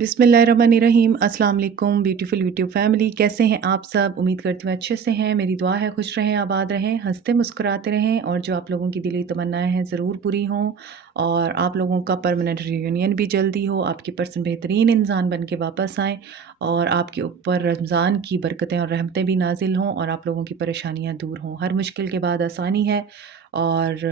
बिस्मिल्लाहिर्रहमानिर्रहीम। अस्सलाम वालेकुम ब्यूटीफुल यूट्यूब फैमिली, कैसे हैं आप सब? उम्मीद करती हूँ अच्छे से हैं। मेरी दुआ है खुश रहें, आबाद रहें, हंसते मुस्कुराते रहें और जो आप लोगों की दिली तमन्नाएं हैं ज़रूर पूरी हों और आप लोगों का परमानेंट रियूनियन भी जल्दी हो। आपकी पर्सन बेहतरीन इंसान बन के वापस आएँ और आपके ऊपर रमज़ान की बरकतें और रहमतें भी नाजिल हों और आप लोगों की परेशानियाँ दूर हों। हर मुश्किल के बाद आसानी है और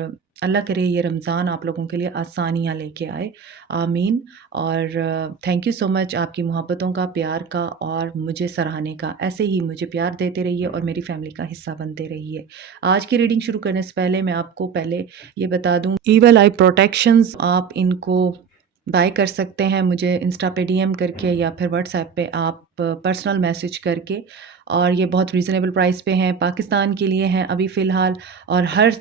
अल्लाह करे ये रमज़ान आप लोगों के लिए आसानियाँ लेके आए, आमीन। और थैंक यू सो मच आपकी मोहब्बतों का, प्यार का और मुझे सराहने का। ऐसे ही मुझे प्यार देते रहिए और मेरी फैमिली का हिस्सा बनते रहिए। आज की रीडिंग शुरू करने से पहले मैं आपको पहले ये बता दूँ, ईवल आई प्रोटेक्शंस आप इनको बाय कर सकते हैं मुझे इंस्टा पे डीएम करके या फिर व्हाट्सएप पे आप पर्सनल मैसेज करके, और ये बहुत रीज़नेबल प्राइस पे हैं। पाकिस्तान के लिए हैं अभी फ़िलहाल और हर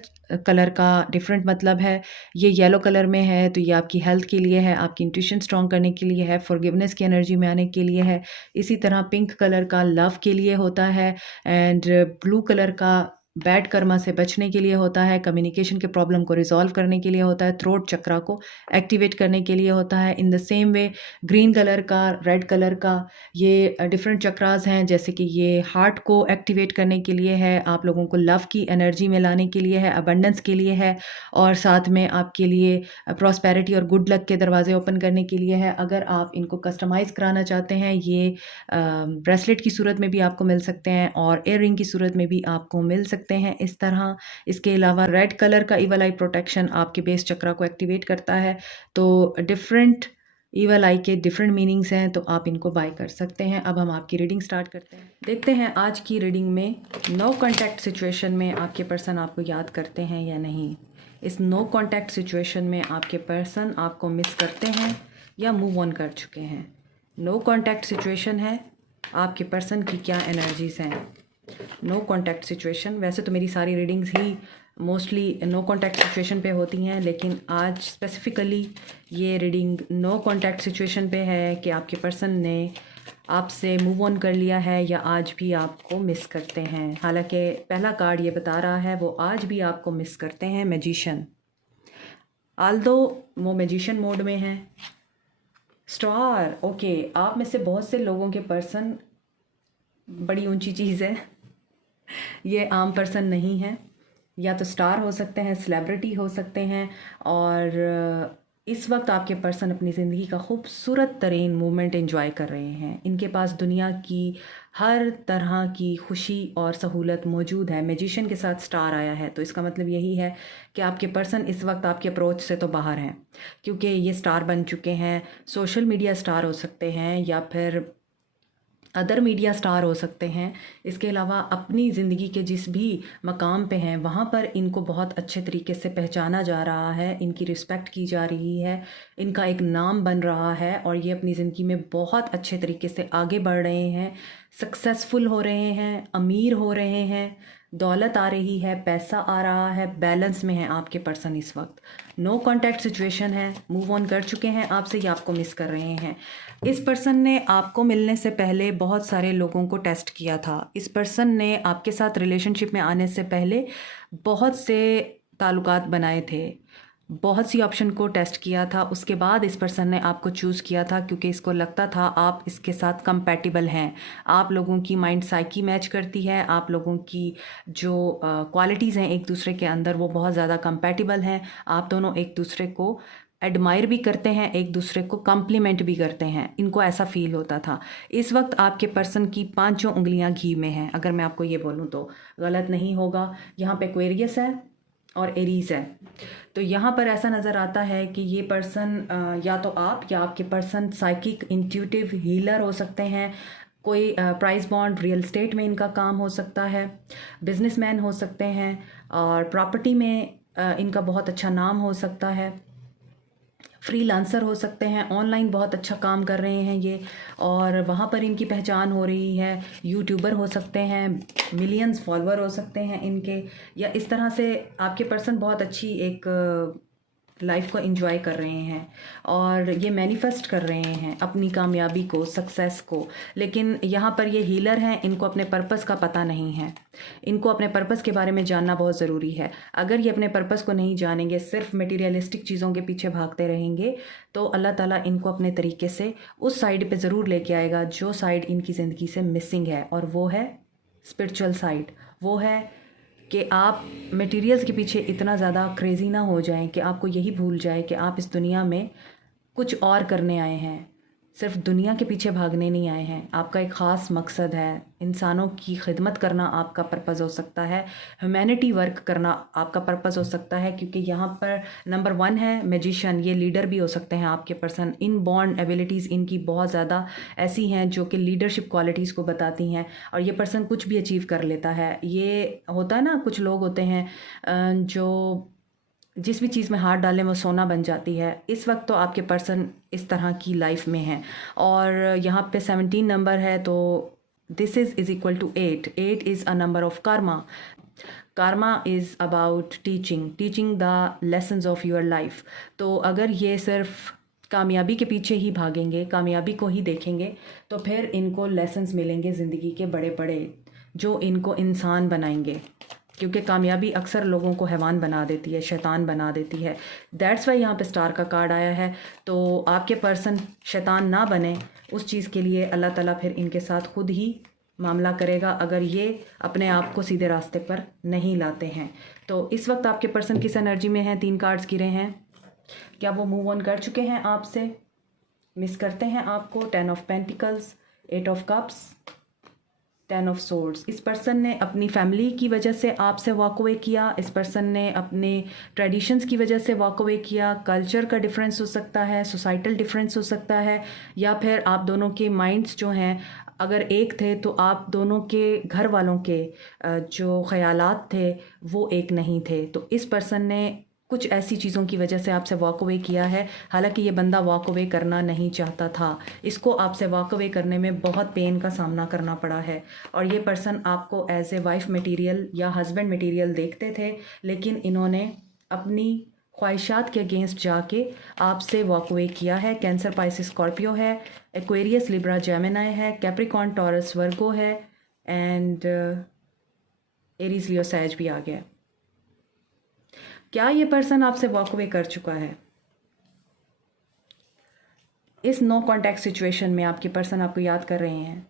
कलर का डिफरेंट मतलब है। ये येलो कलर में है तो ये आपकी हेल्थ के लिए है, आपकी इंट्यूशन स्ट्रॉन्ग करने के लिए है, फॉरगिवनेस की एनर्जी में आने के लिए है। इसी तरह पिंक कलर का लव के लिए होता है एंड ब्लू कलर का बैड कर्मा से बचने के लिए होता है, कम्युनिकेशन के प्रॉब्लम को रिजॉल्व करने के लिए होता है, थ्रोट चक्रा को एक्टिवेट करने के लिए होता है। In the same way green colour का, रेड कलर का ये डिफरेंट चक्रास हैं, जैसे कि ये हार्ट को एक्टिवेट करने के लिए है, आप लोगों को लव की एनर्जी में लाने के लिए है, अबंडेंस के लिए है और साथ में आपके लिए प्रॉस्पेरिटी और गुड लक के दरवाजे ओपन करने के लिए है। अगर आप इनको कस्टमाइज़ कराना चाहते हैं, ये ब्रेसलेट की सूरत में भी आपको मिल सकते हैं और एयर रिंग की सूरत में भी आपको मिल सकते हैं इस तरह। इसके अलावा रेड कलर का ईवल आई प्रोटेक्शन आपके बेस चक्रा को एक्टिवेट करता है। तो डिफरेंट ईवल आई के डिफरेंट मीनिंग्स हैं, तो आप इनको बाय कर सकते हैं। अब हम आपकी रीडिंग स्टार्ट करते हैं। देखते हैं आज की रीडिंग में नो कॉन्टैक्ट सिचुएशन में आपके पर्सन आपको याद करते हैं या नहीं। इस नो कॉन्टैक्ट सिचुएशन में आपके पर्सन आपको मिस करते हैं या मूव ऑन कर चुके हैं। नो कॉन्टैक्ट सिचुएशन है, आपके पर्सन की क्या एनर्जीज़ हैं। नो कॉन्टैक्ट सिचुएशन, वैसे तो मेरी सारी रीडिंग्स ही मोस्टली नो कॉन्टैक्ट सिचुएशन पे होती हैं, लेकिन आज स्पेसिफ़िकली ये रीडिंग नो कॉन्टैक्ट सिचुएशन पे है कि आपके पर्सन ने आपसे मूव ऑन कर लिया है या आज भी आपको मिस करते हैं। हालांकि पहला कार्ड ये बता रहा है वो आज भी आपको मिस करते हैं, मैजिशियन। आल्दो वो मैजिशियन मोड में है। स्टार, ओके, आप में से बहुत से लोगों के पर्सन बड़ी ऊंची चीज़ है, ये आम पर्सन नहीं है। या तो स्टार हो सकते हैं, सेलिब्रिटी हो सकते हैं और इस वक्त आपके पर्सन अपनी ज़िंदगी का खूबसूरत तरीन मोमेंट एंजॉय कर रहे हैं। इनके पास दुनिया की हर तरह की खुशी और सहूलत मौजूद है। मैजिशियन के साथ स्टार आया है तो इसका मतलब यही है कि आपके पर्सन इस वक्त आपके अप्रोच से तो बाहर हैं, क्योंकि ये स्टार बन चुके हैं। सोशल मीडिया स्टार हो सकते हैं या फिर अदर मीडिया स्टार हो सकते हैं। इसके अलावा अपनी ज़िंदगी के जिस भी मकाम पे हैं वहाँ पर इनको बहुत अच्छे तरीके से पहचाना जा रहा है, इनकी रिस्पेक्ट की जा रही है, इनका एक नाम बन रहा है और ये अपनी ज़िंदगी में बहुत अच्छे तरीके से आगे बढ़ रहे हैं, सक्सेसफुल हो रहे हैं, अमीर हो रहे हैं, दौलत आ रही है, पैसा आ रहा है, बैलेंस में है आपके पर्सन इस वक्त। नो कॉन्टैक्ट सिचुएशन है, मूव ऑन कर चुके हैं आपसे या आपको मिस कर रहे हैं। इस पर्सन ने आपको मिलने से पहले बहुत सारे लोगों को टेस्ट किया था। इस पर्सन ने आपके साथ रिलेशनशिप में आने से पहले बहुत से ताल्लुकात बनाए थे, बहुत सी ऑप्शन को टेस्ट किया था। उसके बाद इस पर्सन ने आपको चूज़ किया था क्योंकि इसको लगता था आप इसके साथ कंपैटिबल हैं, आप लोगों की माइंड साइकी मैच करती है, आप लोगों की जो क्वालिटीज़ हैं एक दूसरे के अंदर वो बहुत ज़्यादा कंपैटिबल हैं। आप दोनों एक दूसरे को एडमायर भी करते हैं, एक दूसरे को कम्प्लीमेंट भी करते हैं, इनको ऐसा फील होता था। इस वक्त आपके पर्सन की पांचों उंगलियां घी में हैं, अगर मैं आपको ये बोलूँ तो गलत नहीं होगा। यहाँ पे एक्वेरियस है और एरीज है। तो यहाँ पर ऐसा नज़र आता है कि ये पर्सन या तो आप या आपके पर्सन साइकिक इंट्यूटिव हीलर हो सकते हैं। कोई प्राइस बॉन्ड रियल स्टेट में इनका काम हो सकता है, बिजनेसमैन हो सकते हैं और प्रॉपर्टी में इनका बहुत अच्छा नाम हो सकता है, फ्रीलांसर हो सकते हैं, ऑनलाइन बहुत अच्छा काम कर रहे हैं ये और वहाँ पर इनकी पहचान हो रही है। यूट्यूबर हो सकते हैं, मिलियंस फॉलोअर हो सकते हैं इनके, या इस तरह से आपके पर्सन बहुत अच्छी एक लाइफ को एंजॉय कर रहे हैं और ये मैनिफेस्ट कर रहे हैं अपनी कामयाबी को, सक्सेस को। लेकिन यहाँ पर ये हीलर हैं, इनको अपने पर्पस का पता नहीं है। इनको अपने पर्पस के बारे में जानना बहुत ज़रूरी है। अगर ये अपने पर्पस को नहीं जानेंगे, सिर्फ मटेरियलिस्टिक चीज़ों के पीछे भागते रहेंगे, तो अल्लाह ताला इनको अपने तरीके से उस साइड पे ज़रूर लेके आएगा जो साइड इनकी ज़िंदगी से मिसिंग है, और वो है स्पिरिचुअल साइड। वो है कि आप मटेरियल्स के पीछे इतना ज़्यादा क्रेज़ी ना हो जाएं कि आपको यही भूल जाए कि आप इस दुनिया में कुछ और करने आए हैं, सिर्फ दुनिया के पीछे भागने नहीं आए हैं। आपका एक ख़ास मकसद है, इंसानों की खिदमत करना आपका पर्पज़ हो सकता है, ह्यूमैनिटी वर्क करना आपका पर्पज़ हो सकता है। क्योंकि यहाँ पर नंबर 1 है मैजिशियन, ये लीडर भी हो सकते हैं आपके पर्सन। इन बॉर्न एबिलिटीज़ इनकी बहुत ज़्यादा ऐसी हैं जो कि लीडरशिप क्वालिटीज़ को बताती हैं, और ये पर्सन कुछ भी अचीव कर लेता है। ये होता है ना, कुछ लोग होते हैं जो जिस भी चीज़ में हाथ डालें वो सोना बन जाती है। इस वक्त तो आपके पर्सन इस तरह की लाइफ में हैं। और यहाँ पे 17 नंबर है, तो this is equal to 8। 8 is a number of karma. Karma is about teaching the lessons of your life. तो अगर ये सिर्फ कामयाबी के पीछे ही भागेंगे, कामयाबी को ही देखेंगे, तो फिर इनको लेसन्स मिलेंगे ज़िंदगी के बड़े बड़े, जो इनको इंसान बनाएंगे। क्योंकि कामयाबी अक्सर लोगों को हैवान बना देती है, शैतान बना देती है। दैट्स वाई यहाँ पे स्टार का कार्ड आया है। तो आपके पर्सन शैतान ना बने, उस चीज़ के लिए अल्लाह ताला फिर इनके साथ खुद ही मामला करेगा, अगर ये अपने आप को सीधे रास्ते पर नहीं लाते हैं। तो इस वक्त आपके पर्सन किस एनर्जी में हैं? 3 कार्ड्स गिरे हैं। क्या वो मूव ऑन कर चुके हैं आपसे, मिस करते हैं आपको? 10 of pentacles, 8 of cups, 10 of swords. इस पर्सन ने अपनी फैमिली की वजह से आपसे वॉक अवे किया। इस पर्सन ने अपने ट्रेडिशंस की वजह से वॉक अवे किया। कल्चर का डिफरेंस हो सकता है, सोसाइटल डिफरेंस हो सकता है, या फिर आप दोनों के माइंड्स जो हैं अगर एक थे तो आप दोनों के घर वालों के जो ख़यालात थे वो एक नहीं थे। तो इस पर्सन ने कुछ ऐसी चीज़ों की वजह से आपसे वॉक अवे किया है। हालांकि ये बंदा वॉक अवे करना नहीं चाहता था, इसको आपसे वॉक अवे करने में बहुत पेन का सामना करना पड़ा है। और ये पर्सन आपको एज ए वाइफ मटेरियल या हस्बैंड मटेरियल देखते थे, लेकिन इन्होंने अपनी ख्वाहिशात के अगेंस्ट जाके आपसे वॉक अवे किया है। कैंसर, पाइसिस, स्कॉर्पियो है, एक्वेरियस, लिब्रा, जेमिनाई है, कैप्रिकॉर्न, टॉरस, वर्गो है, एंड एरीज, लियो, सैज भी आ गया। क्या ये पर्सन आपसे वॉक अवे कर चुका है? इस नो कॉन्टैक्ट सिचुएशन में आपके पर्सन आपको याद कर रहे हैं?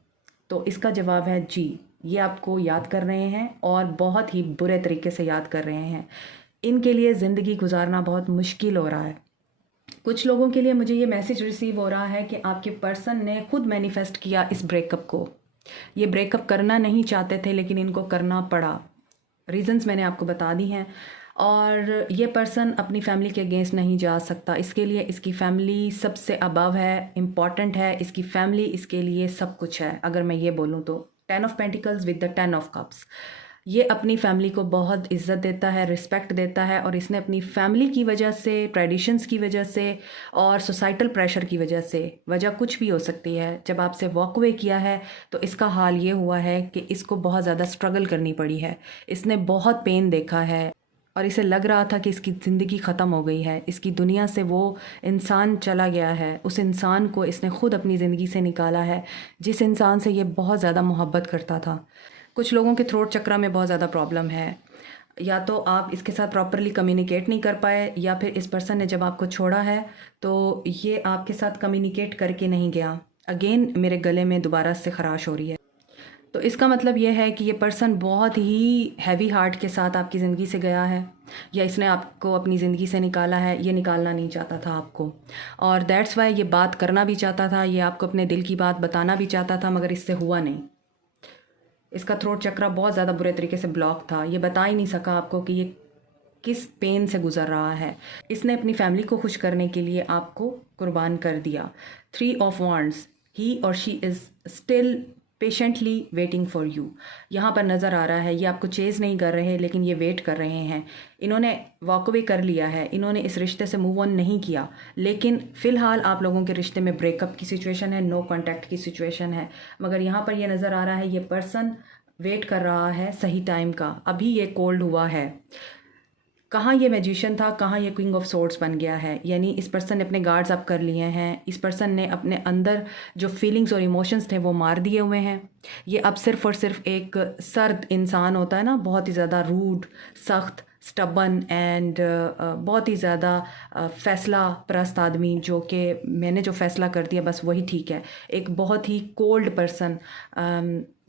तो इसका जवाब है जी, ये आपको याद कर रहे हैं और बहुत ही बुरे तरीके से याद कर रहे हैं। इनके लिए ज़िंदगी गुजारना बहुत मुश्किल हो रहा है। कुछ लोगों के लिए मुझे ये मैसेज रिसीव हो रहा है कि आपके पर्सन ने खुद मैनिफेस्ट किया इस ब्रेकअप को। ये ब्रेकअप करना नहीं चाहते थे, लेकिन इनको करना पड़ा। रीज़न्स मैंने आपको बता दी हैं। और ये पर्सन अपनी फैमिली के अगेंस्ट नहीं जा सकता, इसके लिए इसकी फैमिली सबसे अबव है, इम्पॉर्टेंट है। इसकी फैमिली इसके लिए सब कुछ है। अगर मैं ये बोलूँ तो 10 of pentacles with the 10 of cups, ये अपनी फैमिली को बहुत इज़्ज़त देता है, रिस्पेक्ट देता है, और इसने अपनी फैमिली की वजह से, ट्रेडिशंस की वजह से और सोसाइटल प्रेशर की वजह से, वजह कुछ भी हो सकती है, जब आपसे वॉक अवे किया है तो इसका हाल ये हुआ है कि इसको बहुत ज़्यादा स्ट्रगल करनी पड़ी है। इसने बहुत पेन देखा है और इसे लग रहा था कि इसकी ज़िंदगी ख़त्म हो गई है, इसकी दुनिया से वो इंसान चला गया है। उस इंसान को इसने खुद अपनी ज़िंदगी से निकाला है जिस इंसान से ये बहुत ज़्यादा मोहब्बत करता था। कुछ लोगों के थ्रोट चक्रा में बहुत ज़्यादा प्रॉब्लम है, या तो आप इसके साथ प्रॉपरली कम्युनिकेट नहीं कर पाए, या फिर इस पर्सन ने जब आपको छोड़ा है तो ये आपके साथ कम्युनिकेट करके नहीं गया। अगेन मेरे गले में दोबारा से ख़राश हो रही है। तो इसका मतलब ये है कि ये पर्सन बहुत ही हैवी हार्ट के साथ आपकी ज़िंदगी से गया है, या इसने आपको अपनी ज़िंदगी से निकाला है। ये निकालना नहीं चाहता था आपको, और दैट्स वाई ये बात करना भी चाहता था, ये आपको अपने दिल की बात बताना भी चाहता था, मगर इससे हुआ नहीं। इसका थ्रोट चक्रा बहुत ज़्यादा बुरे तरीके से ब्लॉक था। ये बता ही नहीं सका आपको कि ये किस पेन से गुज़र रहा है। इसने अपनी फैमिली को खुश करने के लिए आपको कुर्बान कर दिया। 3 ऑफ वांड्स, ही और she is still patiently waiting for you. यहाँ पर नज़र आ रहा है ये आपको चेज़ नहीं कर रहे, लेकिन ये वेट कर रहे हैं। इन्होंने वॉक अवे कर लिया है, इन्होंने इस रिश्ते से मूव ऑन नहीं किया, लेकिन फ़िलहाल आप लोगों के रिश्ते में ब्रेकअप की सिचुएशन है, नो कॉन्टैक्ट की सिचुएशन है। मगर यहाँ पर ये नज़र आ रहा है ये पर्सन वेट कर रहा है सही टाइम का। अभी ये कोल्ड हुआ है, कहाँ ये मैजिशियन था, कहाँ ये क्विंग ऑफ सोर्ड्स बन गया है। यानी इस पर्सन ने अपने गार्ड्स अप कर लिए हैं, इस पर्सन ने अपने अंदर जो फीलिंग्स और इमोशंस थे वो मार दिए हुए हैं। ये अब सिर्फ़ और सिर्फ एक सर्द इंसान होता है ना, बहुत ही ज़्यादा रूड, सख्त, स्टबन एंड बहुत ही ज़्यादा फ़ैसला परस्त आदमी, जो कि मैंने जो फ़ैसला कर दिया बस वही ठीक है। एक बहुत ही कोल्ड पर्सन,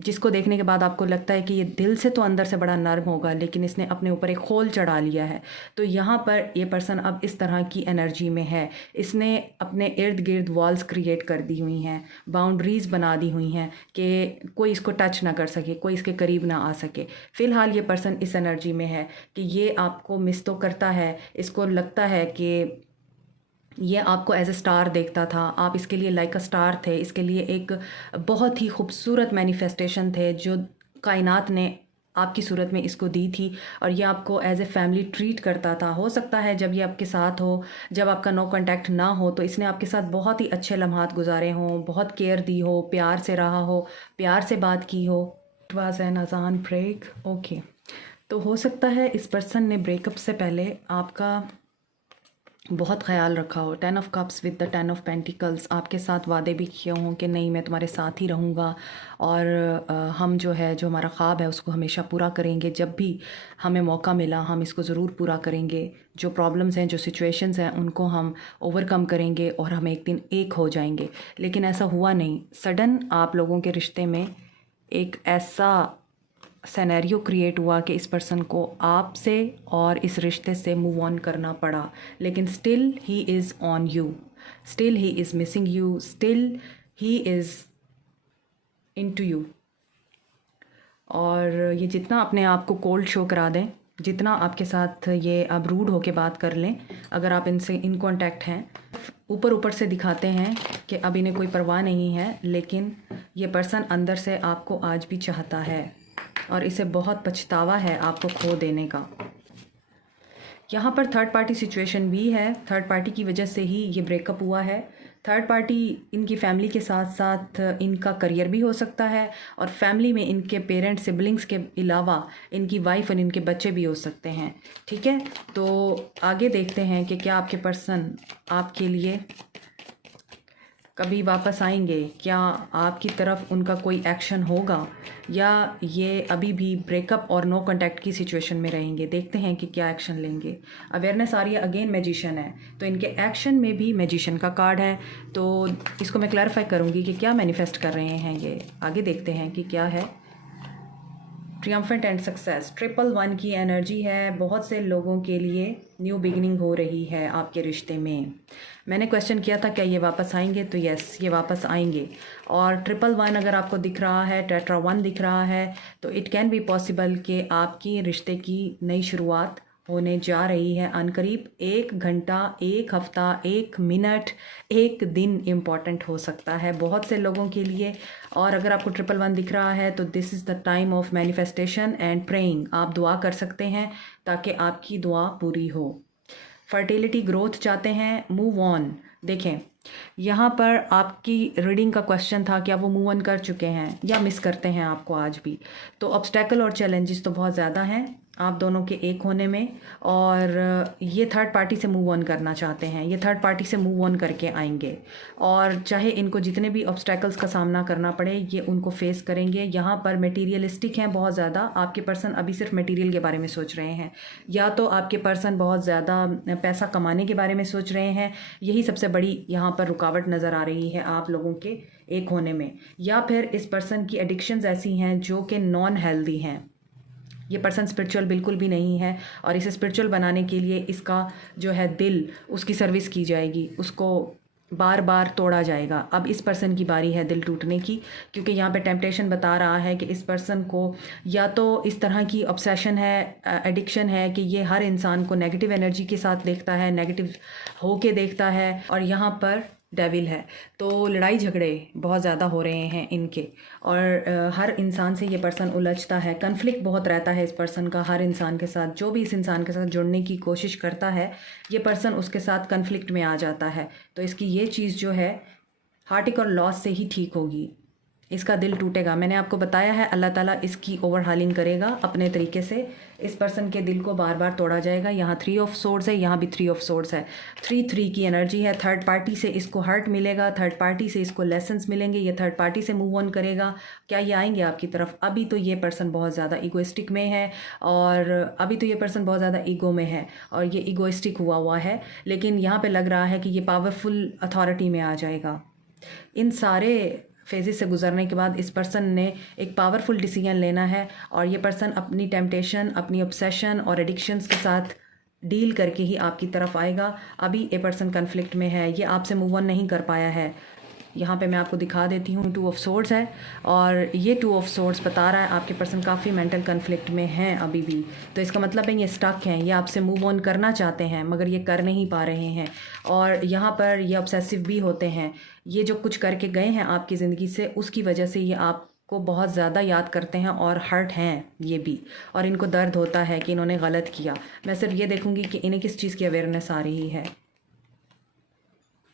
जिसको देखने के बाद आपको लगता है कि ये दिल से तो अंदर से बड़ा नर्म होगा, लेकिन इसने अपने ऊपर एक खोल चढ़ा लिया है। तो यहाँ पर ये पर्सन अब इस तरह की एनर्जी में है। इसने अपने इर्द गिर्द वॉल्स क्रिएट कर दी हुई हैं, बाउंड्रीज़ बना दी हुई हैं कि कोई इसको टच ना कर सके, कोई इसके करीब ना आ सके। फ़िलहाल ये पर्सन इस एनर्जी में है कि ये आपको मिस तो करता है, इसको लगता है कि ये आपको एज ए स्टार देखता था, आप इसके लिए लाइक अ स्टार थे, इसके लिए एक बहुत ही खूबसूरत मैनिफेस्टेशन थे जो कायनात ने आपकी सूरत में इसको दी थी। और ये आपको एज ए फैमिली ट्रीट करता था। हो सकता है जब ये आपके साथ हो, जब आपका नो कांटेक्ट ना हो, तो इसने आपके साथ बहुत ही अच्छे लम्हात गुजारे हों, बहुत केयर दी हो, प्यार से रहा हो, प्यार से बात की हो। इट वॉज एन अजान ब्रेक, ओके। तो हो सकता है इस पर्सन ने ब्रेकअप से पहले आपका बहुत ख्याल रखा हो। 10 of cups with the 10 of pentacles, आपके साथ वादे भी किए हों कि नहीं मैं तुम्हारे साथ ही रहूँगा, और हम जो है, जो हमारा ख्वाब है उसको हमेशा पूरा करेंगे। जब भी हमें मौका मिला हम इसको ज़रूर पूरा करेंगे। जो प्रॉब्लम्स हैं, जो सिचुएशंस हैं, उनको हम ओवरकम करेंगे और हम एक दिन एक हो जाएंगे। लेकिन ऐसा हुआ नहीं। सडन आप लोगों के रिश्ते में एक ऐसा सिनेरियो क्रिएट हुआ कि इस पर्सन को आपसे और इस रिश्ते से मूव ऑन करना पड़ा। लेकिन still he is on you, still he is missing you, still he is into you. और ये जितना अपने आप को कोल्ड शो करा दें, जितना आपके साथ ये अब रूड होके बात कर लें, अगर आप इनसे इन कांटेक्ट हैं, ऊपर ऊपर से दिखाते हैं कि अब इन्हें कोई परवाह नहीं है, लेकिन ये पर्सन अंदर से आपको आज भी चाहता है और इसे बहुत पछतावा है आपको खो देने का। यहाँ पर थर्ड पार्टी सिचुएशन भी है। थर्ड पार्टी की वजह से ही ये ब्रेकअप हुआ है। थर्ड पार्टी इनकी फैमिली के साथ साथ इनका करियर भी हो सकता है, और फैमिली में इनके पेरेंट्स, सिबलिंग्स के अलावा इनकी वाइफ और इनके बच्चे भी हो सकते हैं। ठीक है, तो आगे देखते हैं कि क्या आपके पर्सन आपके लिए कभी वापस आएंगे, क्या आपकी तरफ उनका कोई एक्शन होगा, या ये अभी भी ब्रेकअप और नो कांटेक्ट की सिचुएशन में रहेंगे। देखते हैं कि क्या एक्शन लेंगे। अवेयरनेस आ रही है, अगेन मैजिशियन है, तो इनके एक्शन में भी मैजिशियन का कार्ड है। तो इसको मैं क्लैरिफाई करूँगी कि क्या मैनिफेस्ट कर रहे हैं ये। आगे देखते हैं कि क्या है। ट्रियम्फेंट एंड सक्सेस, 111 की एनर्जी है। बहुत से लोगों के लिए न्यू बिगिनिंग हो रही है आपके रिश्ते में। मैंने क्वेश्चन किया था क्या ये वापस आएंगे, तो यस, ये वापस आएंगे। और 111 अगर आपको दिख रहा है, टेट्रा 1 दिख रहा है, तो इट कैन बी पॉसिबल कि आपकी रिश्ते की नई शुरुआत होने जा रही है अनकरीब। 1 घंटा, 1 हफ्ता, 1 मिनट, 1 दिन इम्पॉर्टेंट हो सकता है बहुत से लोगों के लिए। और अगर आपको 111 दिख रहा है तो this is the time of manifestation and praying. आप दुआ कर सकते हैं ताकि आपकी दुआ पूरी हो। फर्टिलिटी, ग्रोथ चाहते हैं, मूव ऑन। देखें, यहाँ पर आपकी रीडिंग का क्वेश्चन था क्या वो मूव ऑन कर चुके हैं या मिस करते हैं आपको आज भी। तो ऑब्स्टेकल और चैलेंजेस तो बहुत ज़्यादा हैं आप दोनों के एक होने में, और ये थर्ड पार्टी से मूव ऑन करना चाहते हैं। ये थर्ड पार्टी से मूव ऑन करके आएंगे, और चाहे इनको जितने भी ऑब्स्टेकल्स का सामना करना पड़े ये उनको फेस करेंगे। यहाँ पर मटेरियलिस्टिक हैं बहुत ज़्यादा। आपके पर्सन अभी सिर्फ मटेरियल के बारे में सोच रहे हैं, या तो आपके पर्सन बहुत ज़्यादा पैसा कमाने के बारे में सोच रहे हैं। यही सबसे बड़ी यहाँ पर रुकावट नज़र आ रही है आप लोगों के एक होने में। या फिर इस पर्सन की एडिक्शंस ऐसी हैं जो कि नॉन हेल्दी हैं। ये पर्सन स्पिरिचुअल बिल्कुल भी नहीं है, और इसे स्पिरिचुअल बनाने के लिए इसका जो है दिल, उसकी सर्विस की जाएगी, उसको बार बार तोड़ा जाएगा। अब इस पर्सन की बारी है दिल टूटने की, क्योंकि यहाँ पे टेम्पटेशन बता रहा है कि इस पर्सन को या तो इस तरह की ऑब्सेशन है, एडिक्शन है कि ये हर इंसान को नेगेटिव एनर्जी के साथ देखता है, नेगेटिव होके देखता है, और यहाँ पर डेविल है। तो लड़ाई झगड़े बहुत ज़्यादा हो रहे हैं इनके, और हर इंसान से ये पर्सन उलझता है। कन्फ्लिक्ट बहुत रहता है इस पर्सन का हर इंसान के साथ। जो भी इस इंसान के साथ जुड़ने की कोशिश करता है ये पर्सन उसके साथ कन्फ्लिक्ट में आ जाता है। तो इसकी ये चीज़ जो है हार्टिक और लॉस से ही ठीक होगी। इसका दिल टूटेगा। मैंने आपको बताया है अल्लाह ताला इसकी ओवरहालिंग करेगा अपने तरीके से। इस पर्सन के दिल को बार बार तोड़ा जाएगा। यहाँ 3 ऑफ सोर्ड्स है, यहाँ भी 3 ऑफ सोर्ड्स है। 3 की एनर्जी है। थर्ड पार्टी से इसको हर्ट मिलेगा, थर्ड पार्टी से इसको लेसन्स मिलेंगे, ये थर्ड पार्टी से मूव ऑन करेगा। क्या ये आएंगे आपकी तरफ? अभी तो ये पर्सन बहुत ज़्यादा ईगोइस्टिक में है, और अभी तो ये पर्सन बहुत ज़्यादा ईगो में है और ये ईगोइस्टिक हुआ है। लेकिन यहाँ पे लग रहा है कि ये पावरफुल अथॉरिटी में आ जाएगा। इन सारे फेजेस से गुजरने के बाद इस पर्सन ने एक पावरफुल डिसीजन लेना है, और ये पर्सन अपनी टेम्पटेशन, अपनी ऑब्सेशन और एडिक्शंस के साथ डील करके ही आपकी तरफ आएगा। अभी ये पर्सन कन्फ्लिक्ट में है, ये आपसे मूव ऑन नहीं कर पाया है। यहाँ पे मैं आपको दिखा देती हूँ, 2 ऑफ सोर्ड्स है, और ये 2 ऑफ सोर्ड्स बता रहा है आपके पर्सन काफ़ी मेंटल कन्फ्लिक्ट में हैं अभी भी। तो इसका मतलब है ये स्टक हैं, ये आपसे मूव ऑन करना चाहते हैं मगर ये कर नहीं पा रहे हैं। और यहाँ पर ये ऑब्सेसिव भी होते हैं। ये जो कुछ करके गए हैं आपकी ज़िंदगी से, उसकी वजह से ये आपको बहुत ज़्यादा याद करते हैं और हर्ट हैं ये भी, और इनको दर्द होता है कि इन्होंने गलत किया। मैं सिर्फ ये देखूँगी कि इन्हें किस चीज़ की अवेयरनेस आ रही है।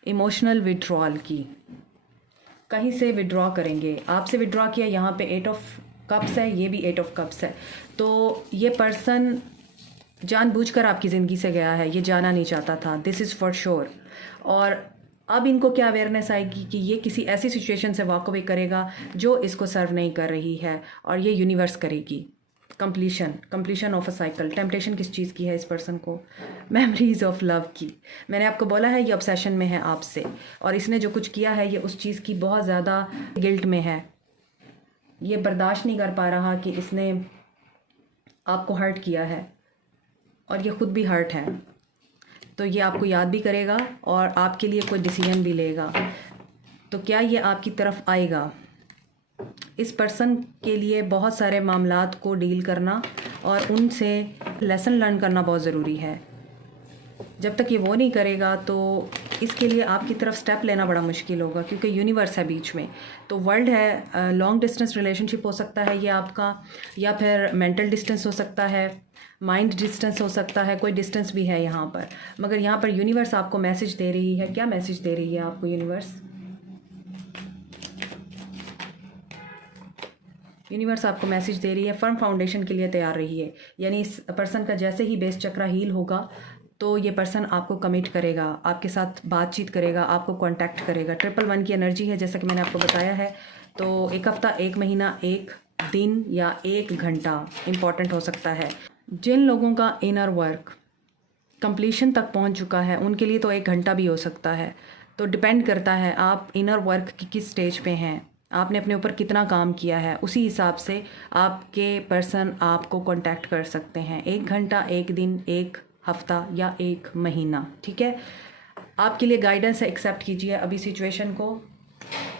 इमोशनल विड्रॉल की, कहीं से विड्रॉ करेंगे, आपसे विड्रॉ किया। यहाँ पे 8 ऑफ कप्स है, ये भी 8 ऑफ कप्स है। तो ये पर्सन जानबूझकर आपकी ज़िंदगी से गया है, ये जाना नहीं चाहता था, दिस इज़ फॉर श्योर। और अब इनको क्या अवेयरनेस आएगी कि ये किसी ऐसी सिचुएशन से वॉक अवे करेगा जो इसको सर्व नहीं कर रही है, और ये यूनिवर्स करेगी। Completion of a cycle. Temptation किस चीज़ की है इस पर्सन को? मेमोरीज ऑफ लव की। मैंने आपको बोला है ये ऑब्सेशन में है आपसे, और इसने जो कुछ किया है ये उस चीज़ की बहुत ज़्यादा गिल्ट में है। ये बर्दाश्त नहीं कर पा रहा कि इसने आपको हर्ट किया है, और ये ख़ुद भी हर्ट है। तो ये आपको याद भी करेगा और आपके लिए कोई डिसीजन भी लेगा। तो क्या ये आपकी तरफ आएगा? इस पर्सन के लिए बहुत सारे मामलात को डील करना और उनसे लेसन लर्न करना बहुत ज़रूरी है। जब तक ये वो नहीं करेगा तो इसके लिए आपकी तरफ स्टेप लेना बड़ा मुश्किल होगा, क्योंकि यूनिवर्स है बीच में। तो वर्ल्ड है, लॉन्ग डिस्टेंस रिलेशनशिप हो सकता है ये आपका, या फिर मेंटल डिस्टेंस हो सकता है, माइंड डिस्टेंस हो सकता है, कोई डिस्टेंस भी है यहाँ पर। मगर यहाँ पर यूनिवर्स आपको मैसेज दे रही है। क्या मैसेज दे रही है आपको यूनिवर्स? यूनिवर्स आपको मैसेज दे रही है फर्म फाउंडेशन के लिए तैयार रही है। यानी इस पर्सन का जैसे ही बेस चक्रा हील होगा तो ये पर्सन आपको कमिट करेगा, आपके साथ बातचीत करेगा, आपको कांटेक्ट करेगा। 111 की एनर्जी है, जैसा कि मैंने आपको बताया है। तो 1 हफ्ता, 1 महीना, 1 दिन या 1 घंटा इम्पॉर्टेंट हो सकता है। जिन लोगों का इनर वर्क कंप्लीशन तक पहुंच चुका है उनके लिए तो 1 घंटा भी हो सकता है। तो डिपेंड करता है आप इनर वर्क की किस स्टेज पे हैं, आपने अपने ऊपर कितना काम किया है, उसी हिसाब से आपके पर्सन आपको कांटेक्ट कर सकते हैं। 1 घंटा, 1 दिन, 1 हफ्ता या 1 महीना, ठीक है। आपके लिए गाइडेंस है, एक्सेप्ट कीजिए अभी सिचुएशन को।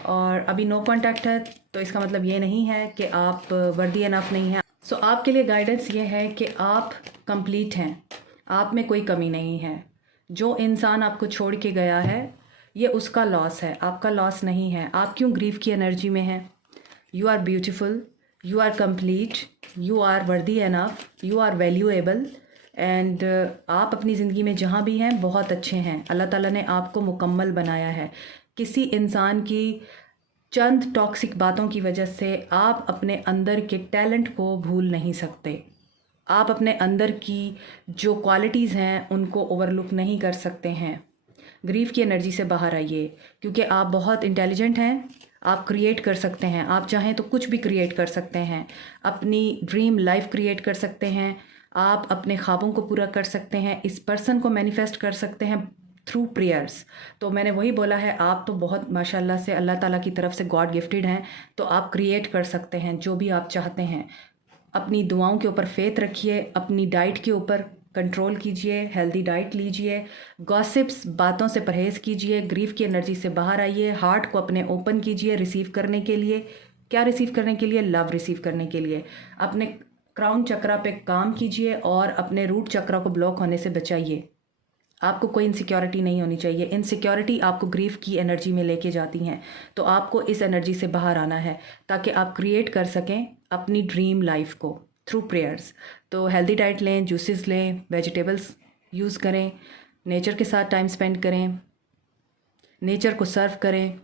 और अभी नो कांटेक्ट है तो इसका मतलब ये नहीं है कि आप वर्दी इनफ नहीं हैं। सो आपके लिए गाइडेंस ये है कि आप कंप्लीट हैं, आप में कोई कमी नहीं है। जो इंसान आपको छोड़ के गया है ये उसका लॉस है, आपका लॉस नहीं है। आप क्यों ग्रीफ की एनर्जी में हैं? You are beautiful, you are complete, you are worthy enough, you are valuable, and आप अपनी ज़िंदगी में जहाँ भी हैं बहुत अच्छे हैं। अल्लाह ताला ने आपको मुकम्मल बनाया है। किसी इंसान की चंद टॉक्सिक बातों की वजह से आप अपने अंदर के टैलेंट को भूल नहीं सकते। आप अपने अंदर की जो क्वालिटीज़ हैं उनको ओवरलुक नहीं कर सकते हैं। ग्रीफ की एनर्जी से बाहर आइए, क्योंकि आप बहुत इंटेलिजेंट हैं, आप क्रिएट कर सकते हैं। आप चाहें तो कुछ भी क्रिएट कर सकते हैं, अपनी ड्रीम लाइफ क्रिएट कर सकते हैं, आप अपने ख्वाबों को पूरा कर सकते हैं, इस पर्सन को मैनिफेस्ट कर सकते हैं थ्रू प्रेयर्स। तो मैंने वही बोला है, आप तो बहुत माशाल्लाह से अल्लाह ताला की तरफ से गॉड गिफ्टेड हैं। तो आप क्रिएट कर सकते हैं जो भी आप चाहते हैं। अपनी दुआओं के ऊपर फेथ रखिए, अपनी डाइट के ऊपर कंट्रोल कीजिए, हेल्दी डाइट लीजिए, गॉसिप्स बातों से परहेज़ कीजिए, ग्रीफ की एनर्जी से बाहर आइए, हार्ट को अपने ओपन कीजिए रिसीव करने के लिए। क्या रिसीव करने के लिए? लव रिसीव करने के लिए। अपने क्राउन चक्रा पे काम कीजिए और अपने रूट चक्रा को ब्लॉक होने से बचाइए। आपको कोई इनसिक्योरिटी नहीं होनी चाहिए। इनसिक्योरिटी आपको ग्रीफ की एनर्जी में लेके जाती हैं। तो आपको इस एनर्जी से बाहर आना है ताकि आप क्रिएट कर सकें अपनी ड्रीम लाइफ को थ्रू प्रेयर्स। तो हेल्दी डाइट लें, जूसेस लें, वेजिटेबल्स यूज़ करें, नेचर के साथ टाइम स्पेंड करें, नेचर को सर्व करें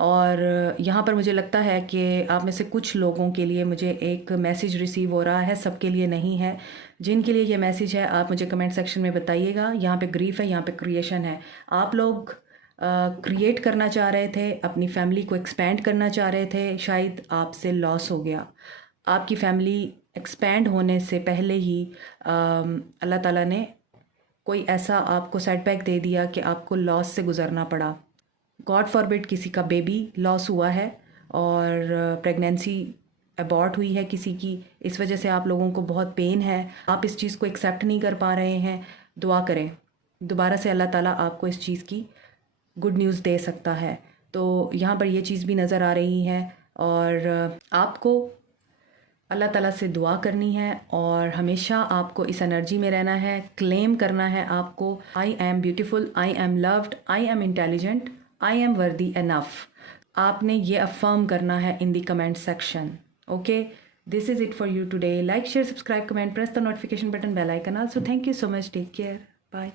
और यहाँ पर मुझे लगता है कि आप में से कुछ लोगों के लिए मुझे एक मैसेज रिसीव हो रहा है, सबके लिए नहीं है। जिनके लिए ये मैसेज है आप मुझे कमेंट सेक्शन में बताइएगा। यहाँ पे ग्रीफ है, यहाँ पे क्रिएशन है। आप लोग क्रिएट करना चाह रहे थे, अपनी फैमिली को एक्सपेंड करना चाह रहे थे, शायद आपसे लॉस हो गया। आपकी फैमिली एक्सपेंड होने से पहले ही अल्लाह ताला ने कोई ऐसा आपको सेटबैक दे दिया कि आपको लॉस से गुज़रना पड़ा। गॉड फॉरबिड किसी का बेबी लॉस हुआ है और प्रेगनेंसी अबॉर्ट हुई है किसी की, इस वजह से आप लोगों को बहुत पेन है। आप इस चीज़ को एक्सेप्ट नहीं कर पा रहे हैं। दुआ करें, दोबारा से अल्लाह ताला आपको इस चीज़ की गुड न्यूज़ दे सकता है। तो यहाँ पर ये चीज़ भी नज़र आ रही है और आपको अल्लाह ताला से दुआ करनी है और हमेशा आपको इस एनर्जी में रहना है। क्लेम करना है आपको, I am beautiful, I am loved, I am intelligent, I am worthy enough. आपने ये अफर्म करना है in the comment section. Okay, this is it for you today. Like, share, subscribe, comment, press the notification button, bell icon also. Thank you so much, take care, bye.